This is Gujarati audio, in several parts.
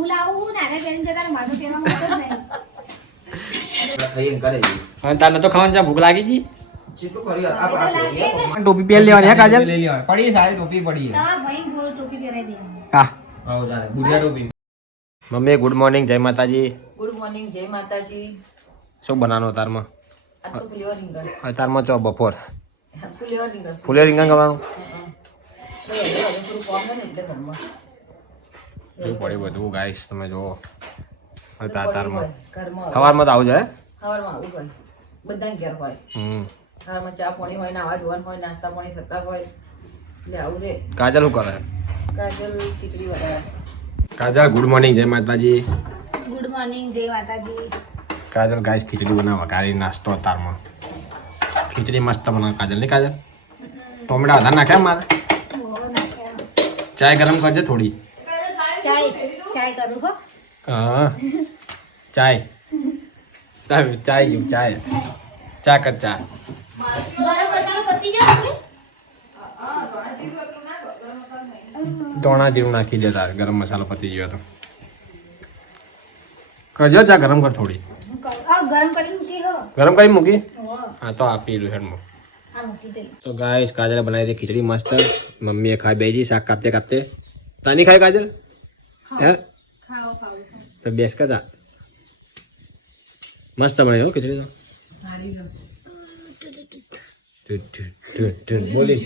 હું લાવું નાને બેન જતા માનો તેમાં મત જ નહીં ખાઈ કરે છે હવે તાર નતો ખાવાનું ચા ભૂખ લાગી જી ચીટુ કરી આ ટોપી પહેરી લેવાની હે કાજલ લઈ લેવા પડી સારી ટોપી પડી તો ભાઈ ગોળ ટોપી પહેરાઈ દે હા આવો ચાલે બુઢિયા ટોપી મમ્મી ગુડ મોર્નિંગ જય માતાજી ગુડ મોર્નિંગ જય માતાજી શું બનાવવાનું તારમાં આ તો ફુલેવર રીંગણ તારમાં ચો બપોર ફુલેવર રીંગણ ફૂલે રીંગણ કરવાનું તો હવે થોડું કોમ ને એટલે ઘરમાં જો પડી બધું ગાઈસ તમે જો તારમાં ઘરમાં સવારમાં તો આવજો હે સવારમાં આવું હોય બધા ઘેર હોય સવારમાં ચા પાણી હોય નાવા ધોવાનું હોય નાસ્તા પાણી સત્તા હોય એટલે આવું રે કાજલ શું કરે કાજલ ખીચડી વડાયા કાજલ ગુડ મોર્નિંગ જય માતાજી ગુડ મોર્નિંગ જય માતાજી કાજલ ગાઈસ ખીચડી બનાવવા કારી નાસ્તો તારમાં ખીચડી મસ્ત બનાવ કાજલ નહીં કાજલ ટોમેટા વધારે નાખ્યા મારે ચાય ગરમ કરજે થોડી ચાય કરું હો હા ચાય ચાય જેવું ચાય ચા કર ચા ગરમ મસાલો પતી ગયો ધોણા જીરું નાખી દેતા ગરમ મસાલો પતી ગયો તો કરજો ચા ગરમ કર થોડી ગરમ કરી મૂકી હો ગરમ કરી મૂકી હો હા તો આપી લું હેડમાં આ મૂકી દે તો ગાઈસ કાજલે બનાવી હતી ખીચડી મસ્ત મમ્મીએ ખાઈ બેજી શાક કાપતે કાપતે તાની ખાઈ કાજલ હે ખાઓ તો બેસ કદા મસ્ત બની હો ખીચડી તો બોલી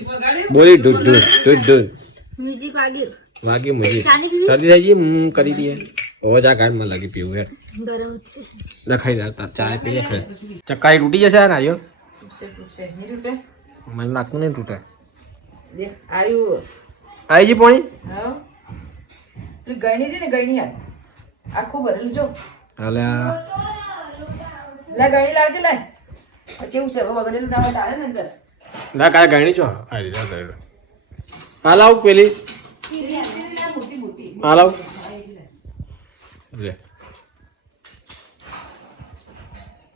બોલી dude dude dude dude music વાગ્યું વાગી મુજી શરદી થઈ ગઈ કરી દઈએ ઓ જા ગાડમાં લાગી પીવું યાર ગરમ છે લખાઈ જતા ચાય પીએ ખાઈ ચક્કાઈ તૂટી જશે ને આયો તૂટશે નહીં તૂટે મને લાગતું નહીં તૂટે દેખ આવ્યું આવી જી પોણી હા પેલી ગયણી હતી ને ગયણી યાર આખું ભરેલું જો અલ્યા લા ગયણી લાવજે લાય પછી એવું છે બગડેલું ના હોય તારે ને અંદર ના કાય ગણી છો આ રીતે હા લાવ પેલી મોટી મોટી હા લાવ લે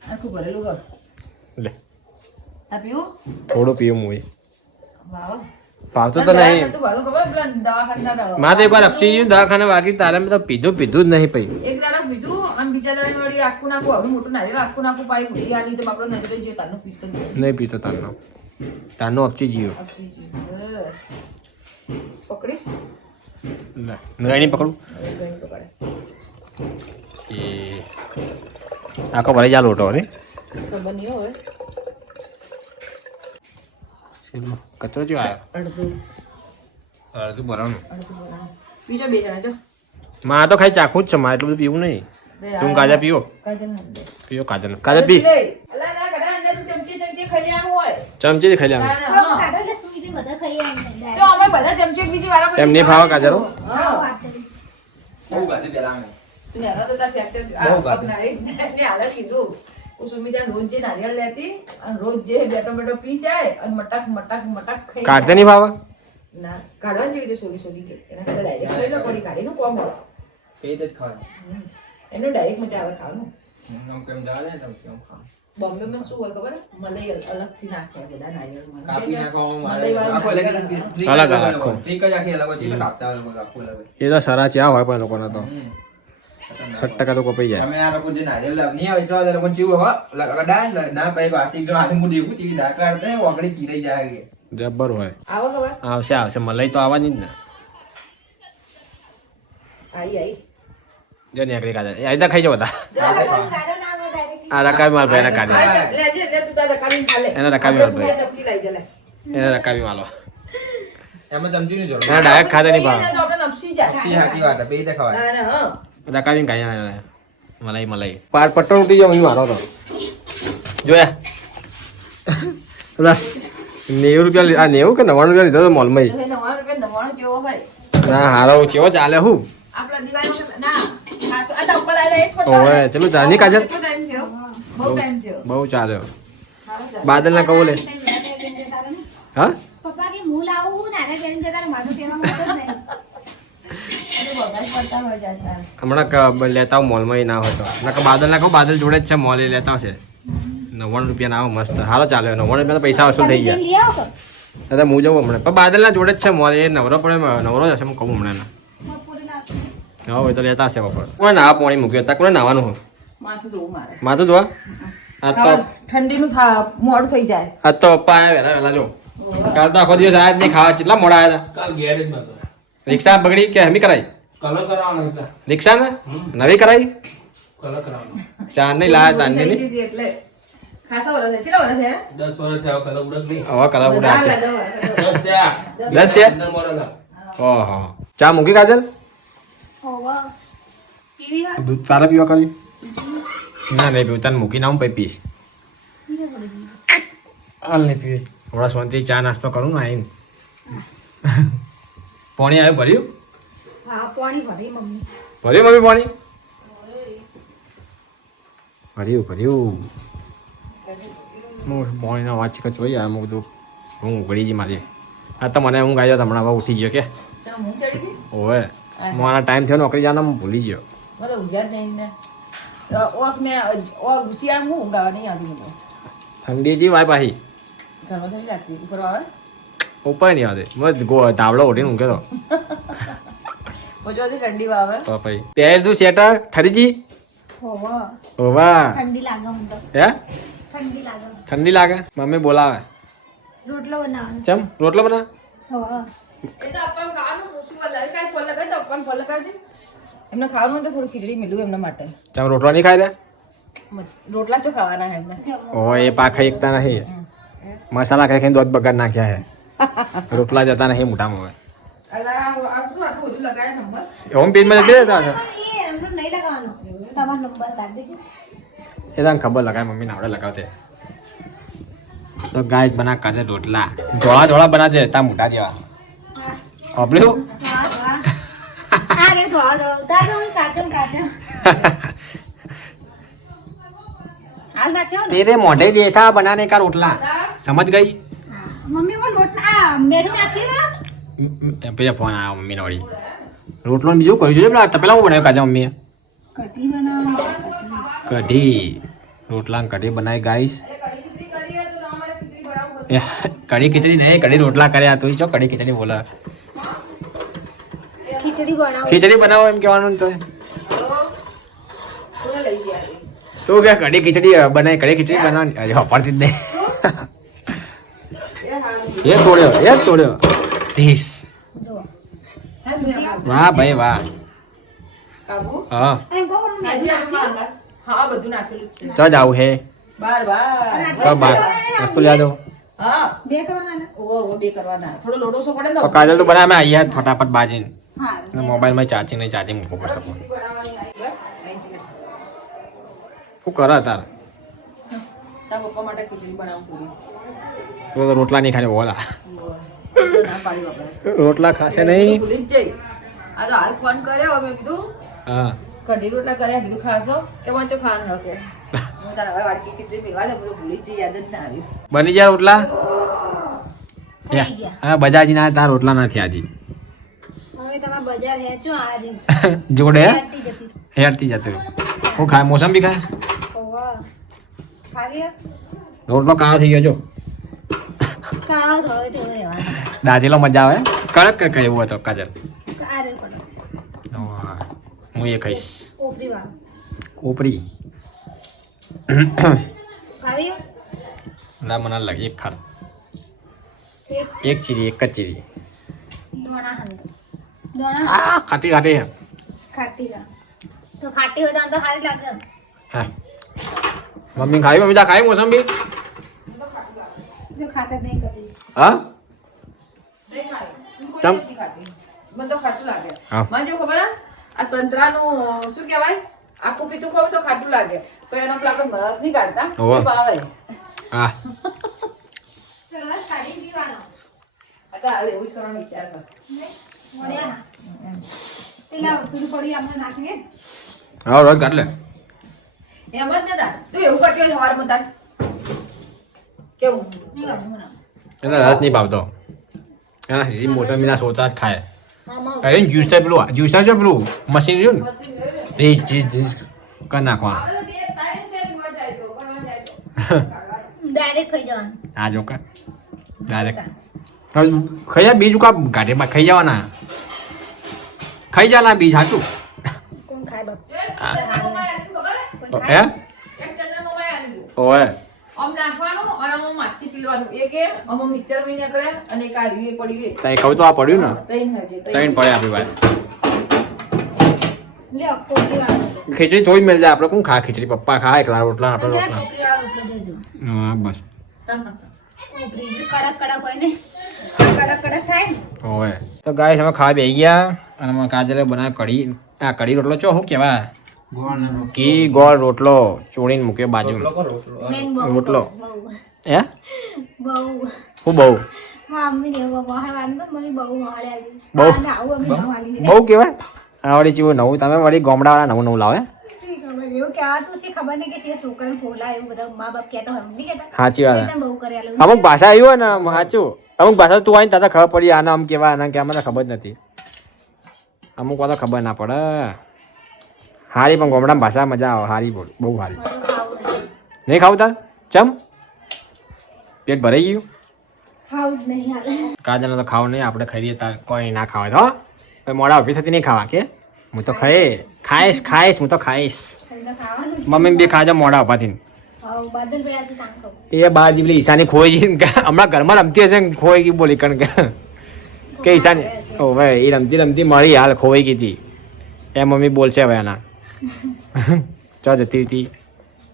આખું ભરેલું કર લે આ પીવું થોડો પીવું હું વાવ ફાવતું તો નહીં તું ભાગો ખબર પેલા દવાખાના દવા મારે એક વાર અપસી ગયું દવાખાને વાગી તારે મેં તો પીધું જ નહીં પઈ એક દાડા પીધું અને બીજા દાડા વળી આખું નાખું હવે મોટું નારિયેળ આખું નાખું પાઈ ભૂલી આલી તો આપણો નજરે જે તારનો પીતો જ નહીં. નહીં પીતો તારનો અપચી ગયો આપસી જી. પકડીશ લે ગણી પકડું હવે ગણી પકડે એ આખો ભરાઈ જા લોટો ને ખબર નહીં હવે કચરો જો આવ્યો અડધું અડધું ભરવાનું બનાવો. બીજો બે જણા જો માં તો ખાઈ ચાખું જ છે મારે એટલું બધું પીવું નહીં તું કાજા પીવો કાજલ ના દે. પીવો કાજા કાજા પી લે. અલા ના કડા અંદર તું ચમચી ચમચી ખાઈ લેવાનું હોય ચમચી ખાઈ ના, લેવાનું ના, હા. કાઢો એટલે સુઈ બી બધા ખાઈ એમ તો અમે બધા ચમચી એક બીજી વાળા એમ નહીં ફાવે કાજરો? હા બહુ ગાતી પેલા અમે તું નેનો તો તાર ફ્રેક્ચર બહુ ગાતી. ને હાલે કીધું હું સુમિતા રોજ જે નારિયેળ લેતી અને રોજ જે બેટો બેટો પી જાય અને મટક મટક મટક ખાઈ કાઢતે નહીં ફાવે ના કાઢવાની જેવી રીતે સોલી સોલી ગઈ એના કરતા ડાયરેક્ટ લઈ લો પડી કાઢીને કોમ મળે પેટ જ ખાય એનું ડાયરેક્ટ મજા આવે ખાવાનું આમ કેમ જાવે ને તમે કેમ ખાવ બોમ્બે માં શું હોય ખબર મલાઈ અલગથી નાખે બધા નારિયેળમાં કાપી નાખવામાં મલાઈ આખો અલગ વાળી જ અલગ અલગ આખો. ઠીક જ આખી અલગ હોય કાપતા હોય લોકો આખું અલગ હોય એ તો સારા ચા હોય પણ લોકોના તો હમ. 60% તો કપાઈ જાય અમે આ લોકો જે નારિયેળ નહીં આવે છે લોકો ચીવું હો લગડા ના કઈ વાતી જો હાથ મુડી એવું ચીવી ધાકા કરતે ઓગળી ચીરાઈ જાય કે જબ્બર હોય આવો ખબર આવશે આવશે મલાઈ તો આવવાની જ ને આવી જો નીકળી કાઢે એ આઈદા ખાઈ જાવ બધા કાઢો ના આવે ડાયરેક્ટ આ રકાબી માલ ભાઈ એના કાઢે લેજે લે તું તાર રકાબી ખા લે એના રકાબી વાળો ભાઈ. ચમચી લઈ લે એને રકાબી માલો એમાં ચમચી ની જરૂર એના ડાયરેક્ટ ખાધે નહીં ભાવ એને તો આપણે નપસી જાય સી હાકી વાત બે દેખાવાય ના ના હા રકાબી કાઢ્યા મલાઈ મલાઈ પાર પટ્ટો ઉઠી જાવ અહીં મારો તો જોયા પેલા 90 રૂપિયા આ 90 કે 99 રૂપિયા લીધો તો મોલમાં તો એ 99 જેવો હોય ના હારો કેવો ચાલે હું આપણા દિવાળી ના આ તો ઉપર આલે એક ફોટો ઓવે ચલો જાની કાજલ કેટલો ટાઈમ થયો બહુ ટાઈમ થયો બહુ ચાલ્યો સારો ચાલો. બાદલ ના કહું લે હા પપ્પા કે હું લાવું નાને બેન જતા માનો તેમાં મત જ નહીં બધું બગાડ પડતા હોય જાતા હમણાં લેતા આવું મોલમાં ના હોય તો નકર બાદલ ના કહું બાદલ જોડે જ છે મોલ એ લેતા આવશે 99 રૂપિયા ના આવે મસ્ત સારો ચાલ્યો 99 રૂપિયા પૈસા વસૂલ થઈ ગયા લઈ આવો દાદા હું જવું હમણાં પણ બાદલ ના જોડે જ છે મોલ એ નવરો પડે નવરો જ હશે હું કહું હમણાં બપોરે ના હવે તો લેતા હશે બપોર કોને નાવા પાણી મૂક્યું હતા કોને નાવાનું હોય માથું ધોવું મારે માથું ધોવા આ તો ઠંડીનું મોડું થઈ જાય આ તો પપ્પા આવ્યા વહેલા જો કાલ તો આખો દિવસ આયા જ નહીં ખાવા કેટલા મોડા આવ્યા હતા કાલ ગેરેજમાં હતો. રિક્ષા બગડી કે હમી કરાઈ કલર કરાવવાનો હતા. રિક્ષા ને નવી કરાઈ કલર કરાવવાનો. ચાર નહીં લાયા તાંડી થઈ નહીં જતી એટલે ખાસા વર્ષ થયા. કેટલા વર્ષ થયા? 10 વર્ષ થયા કલર ઉડક નહીં. હવે કલર ઉડા છે 10 થયા. 10 થયા? 15 મોડલ હતા. ઓહો ચા મૂકી કાજલ હોવા પીવી હા દૂધ તારા પીવા કરી ના નહીં પીવું તને મૂકીને આવું પછી પીશ પીવે પડી ગઈ હાલ નહીં પીવી થોડા શાંતિ ચા નાસ્તો કરું ને આવીને પાણી આવ્યું ભર્યું હા પાણી ભરી મમ્મી ભર્યું મમ્મી પાણી ભર્યું હું પાણીનો વાત છે કે જોઈએ આમ બધું હું ઉઘડી ગઈ મારી આ તો મને ઊંઘ આવી હમણાં હવે ઉઠી ગયો કે ચા મૂંગ ચડી ગઈ? ઓવે મારા ટાઈમ થયો નોકરી જવાનો હું ભૂલી ગયો મને ઊંઘ્યા જ નહીં ને ઓફ મેં શિયાળ હું ઊંઘ આવે નહીં આવતી મને ઠંડી જેવી વાય પાછી ઘરમાં થઈ લાગતી ઉપર આવે ઉપર નહીં આવતી બસ ધાબળો ઓઢીને ઊંઘે તો પહોંચવાથી ઠંડી આવે તો પછી પહેર તું સ્વેટર ઠરીજી હોવા ઓવા ઠંડી લાગે હું તો હે ઠંડી લાગે ઠંડી લાગે મમ્મી બોલાવે રોટલો બનાવવાનો ચમ રોટલો બના હોવા એ તો આપણને ખાવાનું ઓછું લાગે કાંઈ ફળ લગાવી તો આપણને ફળ લગાવજે એમને ખાવાનું હોય તો થોડું ખીચડી મિલું એમના માટે ચમ રોટલો નહીં ખાઈ દે રોટલા ચો ખાવાના હે એમને ઓ એ પા ખાઈ એકતા નહીં મસાલા ખાઈ ખાઈને દોધ બગાડ નાખ્યા હે રોટલા જતા નહીં મોટામાં હવે આટલું બધું લગાડે નંબર હોમ પેજમાં જતી રહેતા હશે એ એમનું નહીં લગાવવાનું તમારો નંબર તાર દેજો એ તને ખબર લગાય મમ્મીને આવડે લગાવતે તો ગાય બના કાઢે રોટલા ધોળા ધોળા બનાવજે તા મોટા જેવા હોપલ્યું આ રે ધોળા ધોળા ઉતાર દો કાચો કાચો હાલ નાખ્યો ને તેરે મોઢે દેખા બનાને કા રોટલા સમજ ગઈ મમ્મી કોણ રોટલા આ મેઠું નાખ્યું પેલા ફોન આવ્યો મમ્મીનો વળી રોટલો ને બીજું કર્યું છે પેલા તપેલા હું બનાવ્યું કાજા મમ્મીએ કઢી બનાવવાનું કઢી રોટલા ને કઢી બનાવી ગાઈશ કઢી ખીચડી નહીં કઢી રોટલા કર્યા તું છો કઢી ખીચડી બોલા ખીચડી બનાવો ખીચડી બનાવો એમ કહેવાનું ને તો કોને લઈ ગયા તું કે કઢી ખીચડી બનાવી કઢી ખીચડી બનાવવાની અરે વાપરતી જ નહીં એ તોડ્યો ઢીસ જો વાહ ભાઈ વાહ કાબુ હા એમ કહો મમ્મી આજે આપણે હા બધું નાખેલું જ છે તો જાવ હે બાર તો બાર વસ્તુ લ્યા દો હા બે કરવાના ને ઓ બે કરવાના થોડો લોટો ઓછો પડે ને તો કાજલ તો બનાવે અહીંયા ફટાફટ બાજીને હા મોબાઈલમાં ચાર્જિંગ નહીં ચાર્જિંગ મૂકવું પડશે ફોન બસ આઈ છે શું કરે તાર તારા પપ્પા માટે ખીચડી બનાવું પૂરી તું તો રોટલા નહીં ખાને બોલા ના પાડી બાપા રોટલા ખાશે નહીં ભૂલી જ જઈ આ તો હાલ ફોન કર્યો મેં કીધું હા કઢી રોટલા કર્યા કીધું ખાશો કે વાંચો ખાવાનું હકે હું તારા હવે વાડકી ખીચડી પીવા દે બધું ભૂલી જ જઈ યાદ જ ના આવ્યું બની જાય રોટલા થઈ ગયા હા બજાજી ના તાર રોટલા નથી આજી મમ્મી તમે બજાર હેચો આ રી જોડે હેરતી જતી હેરતી જતું હું ખાય મોસંબી ખાય હોવા ખાવી રોટલો કાળો થઈ ગયો જો કાળો થોડો તેવો રહેવાનો દાજેલો મજા આવે કડક કે એવું હતો કાજલ આ રે પડો હું એ ખાઈશ ઓપરી વાળો ઉપરી ખાવી ના મને લાગે એક ખા એક એક ચીરી એક જ ચીરી દોણા હંદ દોણા આ ખાટી ખાટી ખાટી રા તો ખાટી હોય તો સારી લાગે હા મમ્મી ખાઈ મમ્મી તા ખાઈ મોસંબી જો ખાતા નહીં કદી હા નહીં ખાય. ચમ. કોઈ નથી ખાતી. મને તો ખાટું લાગે હા. મને જો ખબર હે? આ સંતરાનું શું કહેવાય આખું પીતું ખાવું તો ખાટું લાગે પણ એનો પેલા આપણે રસ નહીં કાઢતા ઓહો. એ ભાવે હા તો રસ કાઢી પીવાનો અત્યારે હાલ એવું જ કરવાનો વિચાર કર મળ્યા ના પેલા પેલું પડી આપણે નાખીએ હા રોજ કાઢ લે એમ જ નતા તું એવું કરતી હોય સવારમાં તાર કેવું નહીં વાંધો ના એને રસ નહીં ભાવતો એના સીધી મોસંબીના સોચા જ ખાય મામા અરે જ્યુસર પેલું જ્યુસર છે પેલું મશીન રહ્યું ને એ ચીજ કરી નાખવાનું આપણે બે ત્રણ સેટ જોવા જાય તો કરવા જાય તો ડાયરેક્ટ ખાઈ જવાનું આ જો કા ડાયરેક્ટ ખાઈ જા બીજું કા ગાડીમાં ખાઈ જવાના ખાઈ જાના બીજ સાચું ખાય બાપ હે એક ચંદન મોમાય આલી ઓય આમ નાખવાનું અને આમ માથી પીલવાનું એક એ આમ મિક્સર માં નીકળે અને એક આ રીએ પડ્યું તઈ કહું તો આ પડ્યું ને તૈન હજે તૈન પડે આપણી ભાઈ લ્યો કોપરી વાળો ખીચડી થોડી મેળ જાય આપણે કોણ ખા ખીચડી પપ્પા ખાય એકલા રોટલા આપણે તમે રોટલા કોપરી વાળો રોટલો દેજો હા બસ કોપરી કડક કડક હોય ને કડક કડક થાય ને ઓય તો ગાઈસ અમે ખાવા બેસી ગયા અને અમે કાજલે બનાવ કઢી આ કઢી રોટલો ચો શું કહેવાય ગોળ ને રોટલો. ઘી ગોળ રોટલો ચોળીને મૂક્યો બાજુ રોટલો કો રોટલો. મેન બહુ રોટલો. બહુ હે બહુ હું બહુ મમ્મી ને વહાળવાનું તો મમ્મી બહુ વહાળે આવી બહુ? આવું અમે બહુ આવી બહુ કહેવાય આ વળી ચીવું નવું તમે વળી ગામડાવાળા નવું નવું લાવે શી ખબર એવું કહેવાતું શી ખબર નહીં કે છે છોકરાને ફોલા એવું બધા મા બાપ કહેતા હોય નહીં કહેતા સાચી વાત તમે બહુ કરેલું અમુક ભાષા આવી હોય ને સાચું અમુક ભાષા તું આવીને તાતા ખબર પડી આના આમ કેવા આના કે મને ખબર જ નથી અમુક વાર તો ખબર ના પડે હારી પણ ગામડામાં ભાષા મજા આવે હારી બહુ હારી મારું ખાવું નહીં નહીં ખાવું તાર ચમ પેટ ભરાઈ ગયું ખાવું જ નહીં હાલે કાજલ તો ખાવું નહીં આપણે ખાઈએ તાર કોઈ ના ખાવાય તો ભાઈ મોડા ઉભી થતી નહીં ખાવા કે હું તો ખાઈશ હું તો ખાઈશ ખાલી તો ખાવાનું મમ્મી બે ખાજા મોડા ઉભા થઈને હા બાદલ ભાઈ આજે તાંગ ખાવું એ બાર જે પેલી ઈશાની ખોઈ ગઈ ને હમણાં ઘરમાં રમતી હશે ને ખોઈ ગઈ બોલી કારણ કે ઈશાની ઓ ભાઈ એ રમતી મારી હાલ ખોઈ ગઈ હતી એ મમ્મી બોલશે હવે આના ચો જતી હતી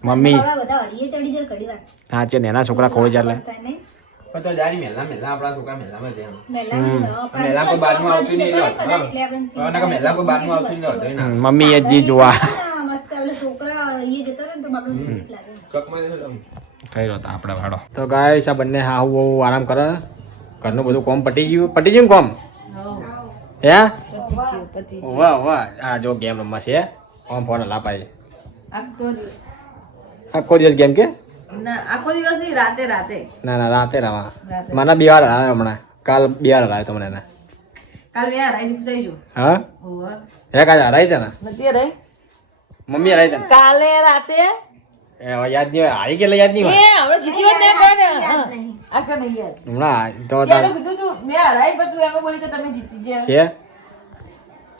મમ્મી થોડા બધા અડીએ ચડી જાય ઘડી વાર હા છે નેના છોકરા ખોઈ જાય એટલે થાય નહીં પણ તો જારી મેલા આપણા છોકરા મેલામાં જ એમ. મેલા કોઈ બાદમાં આવતું નહીં એટલે એટલે આપણે મેલા કોઈ બાદમાં આવતું નહીં હોતું એના. મમ્મી એ જી જોવા મસ્ત આપણે છોકરા એ જતા રહે ને તો બાપડે ભૂખ લાગે ચોકમાં જઈને રમ. થઈ રહ્યો આપણે ભાડો તો ગાઈસ આ બંને હા બહુ આરામ કરે ઘરનું બધું કોમ પટી ગયું કોમ હે પછી વાહ વાહ આ જો ગેમ રમવા છે ઓમ ફોન હલા પાઈ આખો દિવસ ગેમ કે ના આખો દિવસ નહીં રાતે ના રાતે રમા રાતે. મને 2 વાર હરાયો હમણાં કાલ 2 વાર હરાયો તો મને એના કાલ મેં હરાઈ પૂછાઈ છું હા ઓવર હે કાજ હરાઈ તને નથી હરાઈ મમ્મી હરાઈ તને કાલે રાતે એ હવે યાદ નહીં હોય હારી કે યાદ નહીં એ હોય આપણે જીતી વાત ના કરે ને યાદ નહીં. આખા નહીં યાર હમણાં તો ત્યારે કીધું તું મેં હરાઈ પણ તું એમ બોલી કે તમે જીતી ગયા છે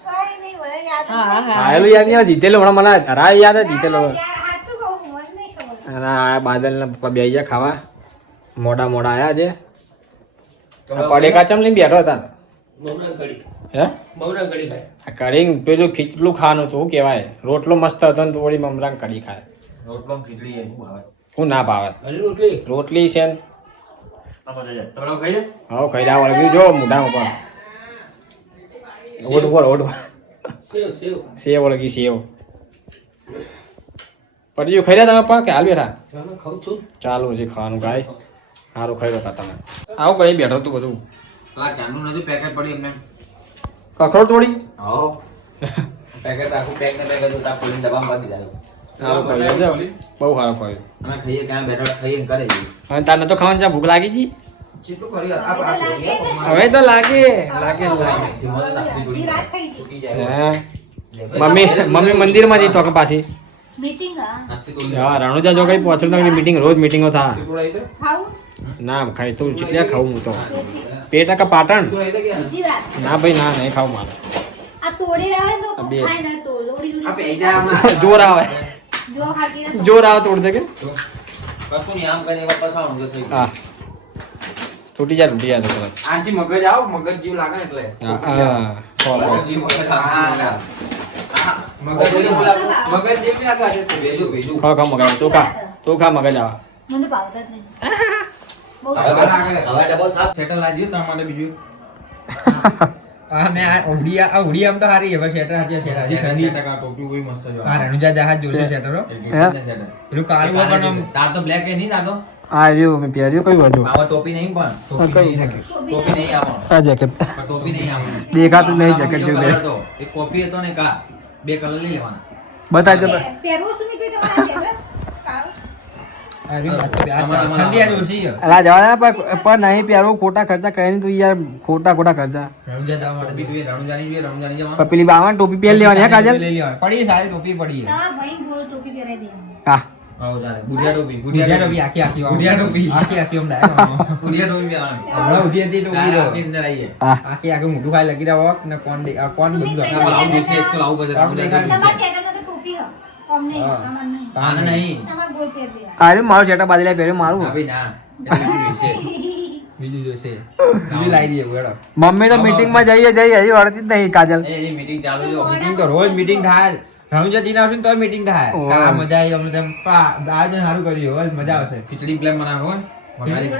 કાંઈ નહીં મને યાદ હા હા હા હારેલું યાદ નહીં હોય જીતેલું હમણાં મને હરાય યાદ હોય જીતેલો સાચું કહું મને નહીં ખબર અને આ બાદલના પપ્પા બે ગયા ખાવા મોડા આયા છે પડેકા ચમ લઈને બેઠો હતા હે આ કઢી પેલું ખીચલું ખાવાનું હતું શું કહેવાય રોટલો મસ્ત હતો ને થોડી મમરાંગ કઢી ખાય રોટલો ખીચડી એ ખૂબ આવે. હું ના ભાવે રોટલી છે ને તમે ખાઈ લે. હવે ખૈરા વળગ્યું જો મોઢા ઉપર ઓઢ સેવ વળગી સેવ પછી ખાઈ રહ્યા તમે પા કે હાલ બેઠા ચાલુ હજી ખાવાનું ગાય સારું ખાઈ રહ્યા તમે આવું કઈ બેઠો તું બધું આ ચાનું નતું પેકેટ પડ્યું એમને. કખડો તોડી હાઉ. પેકેટ આખું પેક ને પેક હતું તા ખોલીને ડબ્બામાં બાંધી દીધું. સારું કર્યું છે. બહુ સારું કર્યું અમે ખાઈએ ત્યાં બેઠા ખાઈએ ને કરે છે. અને તાર નતો ખાવાનું ચા ભૂખ લાગી જી ચીટું કરી આ કરીએ હવે તો લાગે ધીમો તો નાખી અડધી થોડી રાત થઈ ગઈ તૂટી જાય. મમ્મી મંદિરમાં જઈ તો કે પાછી મીટિંગ હા નાખી થોડી. હા રણુજા જો કઈ પહોંચે તો મીટિંગ રોજ મીટિંગો થાય ચીટું રહી તો? ખાવું ના ખાઈ તું ચીટલા ખાવું હું તો પેટ કા પાટણ ચીટું રહી તો કે? બીજી વાત ના ભાઈ ના નહીં ખાવું મારે આ તોડી રહ્યા તો બે. ખાય ના તો તોડી આ પેઈ જાય આમાં. જોર આવે જો ખાતી ના જોર આવે તોડ દે કે તો કશું નહીં આમ કરીને એમાં પસાવાનું તો થઈ ગયું. હા તૂટી જાય તો તરત આથી મગજ આવ મગજ જીવ લાગે ને એટલે હા મગજ જીવ મગજ હા. મગજ જીવ લાગે. મગજ જીવ ની લાગે છે ભેજું ભેજું. ખા મગજ તું ખા મગજ આવે મને તો ભાવતા જ નહીં બહુ હવે ડબલ સાફ સેટલ લાગ્યું તમારે માટે બીજું. મેં આ ઉડી આમ તો હારી હવે શેટર હાચે શેટર ટોપી કોઈ મસ્ત જો આ રણુજા જહાજ જોશે શેટરો પેલું કાળું પણ આમ તાર તો બ્લેક એ નહીં તાર તો આ રહ્યું મેં પહેર્યું કયું બાજુ આવા ટોપી નહીં પણ ટોપી નહીં આવો આ જેકેટ પણ ટોપી નહીં આવો દેખાતું નહીં જેકેટ જેવું કલર હતો એક કોફી હતો ને કા બે કલર લઈ લેવાના બતાવજો પહેરવું શું નહીં પીતો મને છે ઠંડી આ જોશી અલા જવાના પર નહીં પહેરવું ખોટા ખર્ચા કરે નહીં તું યાર ખોટા ખર્ચા રણુજા જવા માટે બીજું એ રણુજાની જોઈએ રણુજાની જવા પેલી બાવન ટોપી પહેરી લેવાની હે કાજલ લઈ લેવાની પડી સારી ટોપી પડી ના ભાઈ ગોળ ટોપી પહેરાઈ દે હા આવો ચાલે બુઢિયા ટોપી બુઢિયા ટોપી આખી બુઢિયા ટોપી. આખી આમ ડાયરેક્ટ બુઢિયા ટોપી પહેરવાની. હમણાં ઉધી હતી ટોપી તો. આપણી અંદર આવીએ. આખી મોટું ખાઈ લગી રહ્યા વોક ને કોણ સુમિત બધું ભાઈ આ લાવું જોઈશે, એક તો લાવું પડશે. લાવું દેખાડું. તમારા શેટરનો તો ટોપી હ અમને હા. અમાર નહીં આને નહીં. તમાર ગોળ પહેર દેવા અરે મારું શેટા બાદલા પહેર્યું મારું ના ભાઈ ના. એટલે બીજું જોઈશે. બીજું જોશે બીજું લાવી દઈએ બેડો મમ્મી તો મીટિંગ માં જઈએ હજી વળતી જ નહીં કાજલ એની meeting ચાલુ જો. મીટિંગ તો રોજ મીટિંગ થાય રણુજા જીને આવશે ને તોય મીટિંગ થાય ઓહ. કા મજા આવી અમને તેમ આયોજન સારું કર્યું હોય મજા આવશે ખીચડી પ્લેન બનાવો હો. વઘારી.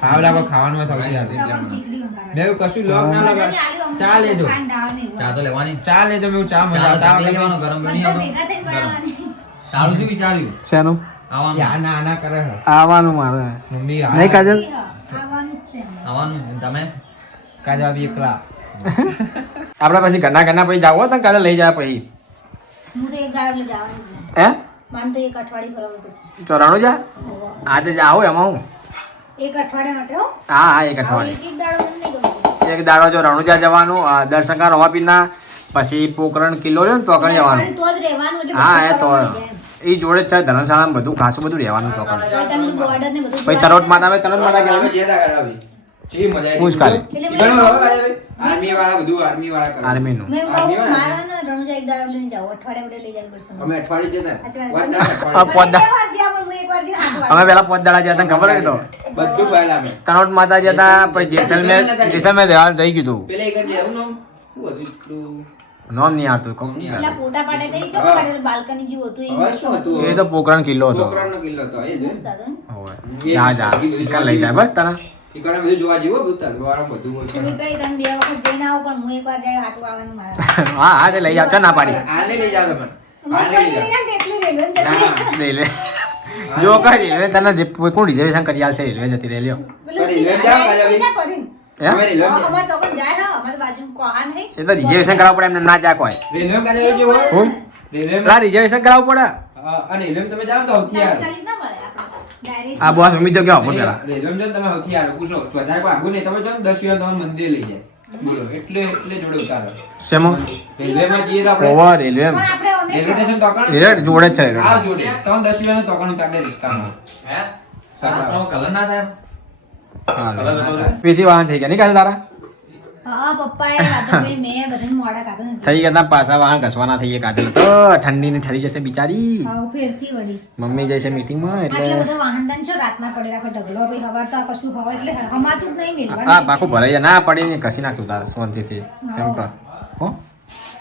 ખાવડા પર ખાવાનું હોય સૌથી સારું. તગમ ખીચડી વંગારા મેં એવું કશું લોક ના લગાડ ચા લેજો ચા તો લેવાની. ચા લેજો મેં ચા મજા ચા આવે. લઈ લેવાનો, ગરમ બની આવતો. ભેગા થઈને બનાવવાની સારું શું વિચાર્યું? શેનું આવવાનું. આના આના કરે છે. આવવાનું મારે મમ્મી નહીં કાજલ આવવાનું જ છે આવવાનું. અને તમે? કાજા બી એકલા આપડે પછી ઘરના પછી જાવ તને કાજલ લઈ જાય પછી હું તો એક ગાળો લઈ જવાની છું. હે મારે તો એક અઠવાડિયું ફરવું પડશે ચોરાણું જા આજે જાઓ એમાં હું એક અઠવાડિયા માટે હો હા હા એક હવે અઠવાડિયે એક દાડો મને નહીં ગમતું એક દાડો જો રણુજા જવાનું દર્શનકા રવાપીરના પછી પોકરણ કિલ્લો રહ્યો ને તો કઈ જવાનું તો જ રહેવાનું એટલે હા બધું એ તો કરવાનું થઈ જાય એમ. એ જોડે જ છે ધર્મશાળામાં બધું ખાસું બધું રહેવાનું તો કણ તો તમે border ને બધું પછી જોવા તરોટ માટે આવે તરોટ માટે અમે ગયા જે તા કરાવી જી મજા આવી પૂછ ખાલી. એટલે મેં ઘણું કહું- હવે આર્મી વાળા બધું આર્મી વાળા કરે આર્મીનું મેં કહું આર્મી વાળા? મારા ને રણુજા એક દાડો લઈને જાઓ અઠવાડિયા માટે લઈ જવું પડશે મને. અમે અઠવાડિયે જતા અચ્છા, વાત તમે- ના અઠવાડિયે. પોત મને એક વાર જ્યાં પણ હું એક વાર જઈને હાથ અમે વાળું. પેલા પોત દાડા ગયા તને ખબર હતી તો બધું ફાઇલ અમે તનોટ માતા જતા પછી જેસલમેર રહેવા રહી ગયું પેલા એક જ એવું નામ શું હતું એટલું નોમ નહીં આવતું કોમ પેલા ફોટા પાડે તો ઈ ચોક પાડેલું બાલ્કની જેવું હતું એ હવે મસ્ત શું હતું. હતું એ તો પોકરણ કિલ્લો હતો છોકરાનો કિલ્લો હતો એ જ મસ્ત હતો ને. હોવે. જા જા ઈકન લઈ જાય બસ તને ઈકણે બધું જોવા જેવું બધું તલવારો બધું બોલતું. સુમિતભાઈ, તમે બે વખત જઈને આવો પણ હું એક વાર જાય હાથ વાળવાનું મારે. હા હા તે લઈ આવજો ના પાડી આને લઈ જાઓ તમે હું આને કોઈ લઈ લઈ જાઓ. જાય ને એટલી રેલવે ને જતી રહે. લઈ લે જો કઈ રેલવે તને જે કોણ રિઝર્વેશન કરી આવશે રેલવે જતી રહી લ્યો પેલું રેલવે સીધા જાઓ, જાય પાછા સીધા ફરીને. હે અમે રેલવે હા, અમારે તો પણ જાય હા, અમારી બાજુમાં કોહાન છે. એ તો રિઝર્વેશન કરાવવું પડે એમને ના જા કોઈ રેલવે કાજે જેવો હોય કોણ રેલવે પેલા રિઝર્વેશન કરાવવું પડે અને રેલવે તમે જાઓ તો સૌથી હારું. તાત્કાલિક ના મળે આપણે. Direct આ બોસ ઉમીદ તો કેવો બોલ પેલા રેલવે જો તમે સૌથી હારું પૂછો વધારે કોઈ આગું નહીં તમે જો ને 10 દિવસ તમારે મંદિર લઈ જાય બોલો એટલે જોડે ઉતારો શેમાં રેલવેમાં જઈએ તો આપણે ઓવર રેલવે પણ આપણે અમે રેલવે સ્ટેશન તોકણ રેલવે જોડે જ છે રેલવે. આ જોડે તમે 10 દિવસ તોકણ ઉતારે રિસ્કામાં હે? આપણો colour ના થાય એમ? હા પીથી વાહન થઈ ગયા નહીં કાજે તારા હા પપ્પાએ રાધાભાઈ મેં બધાને મોડા કાઢો ને. થઈ ગયા તા પાછા વાહન ઘસવાના થઈ ગયા કાજલ તો ઠંડી ને ઠરી જશે બિચારી હાવ ફેરથી વળી. મમ્મી જશે મીટિંગમાં આટલે એટલે બધા વાહનદાન છો રાતના પડે રાખો ઢગલો ભાઈ હવાર તો આ કશું હવા એટલે હમાતું જ નહીં આ મેલવાનું. પાકું ભરાઈ જાય ના પડી ને કસી નાખતું તારે શાંતિથી એમ કર હો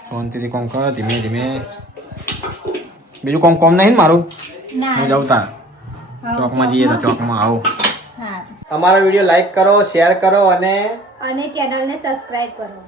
શાંતિથી કોમ કર ધીમે ધીમે બીજું કોમ નહીં ને મારું ના. હું જાઉં તાર હાવ, ચોકમાં જઈએ તો ચોકમાં આવું હા. અમારો વિડીયો લાઈક કરો શેર કરો અને અને ચેનલને સબસ્ક્રાઇબ કરો.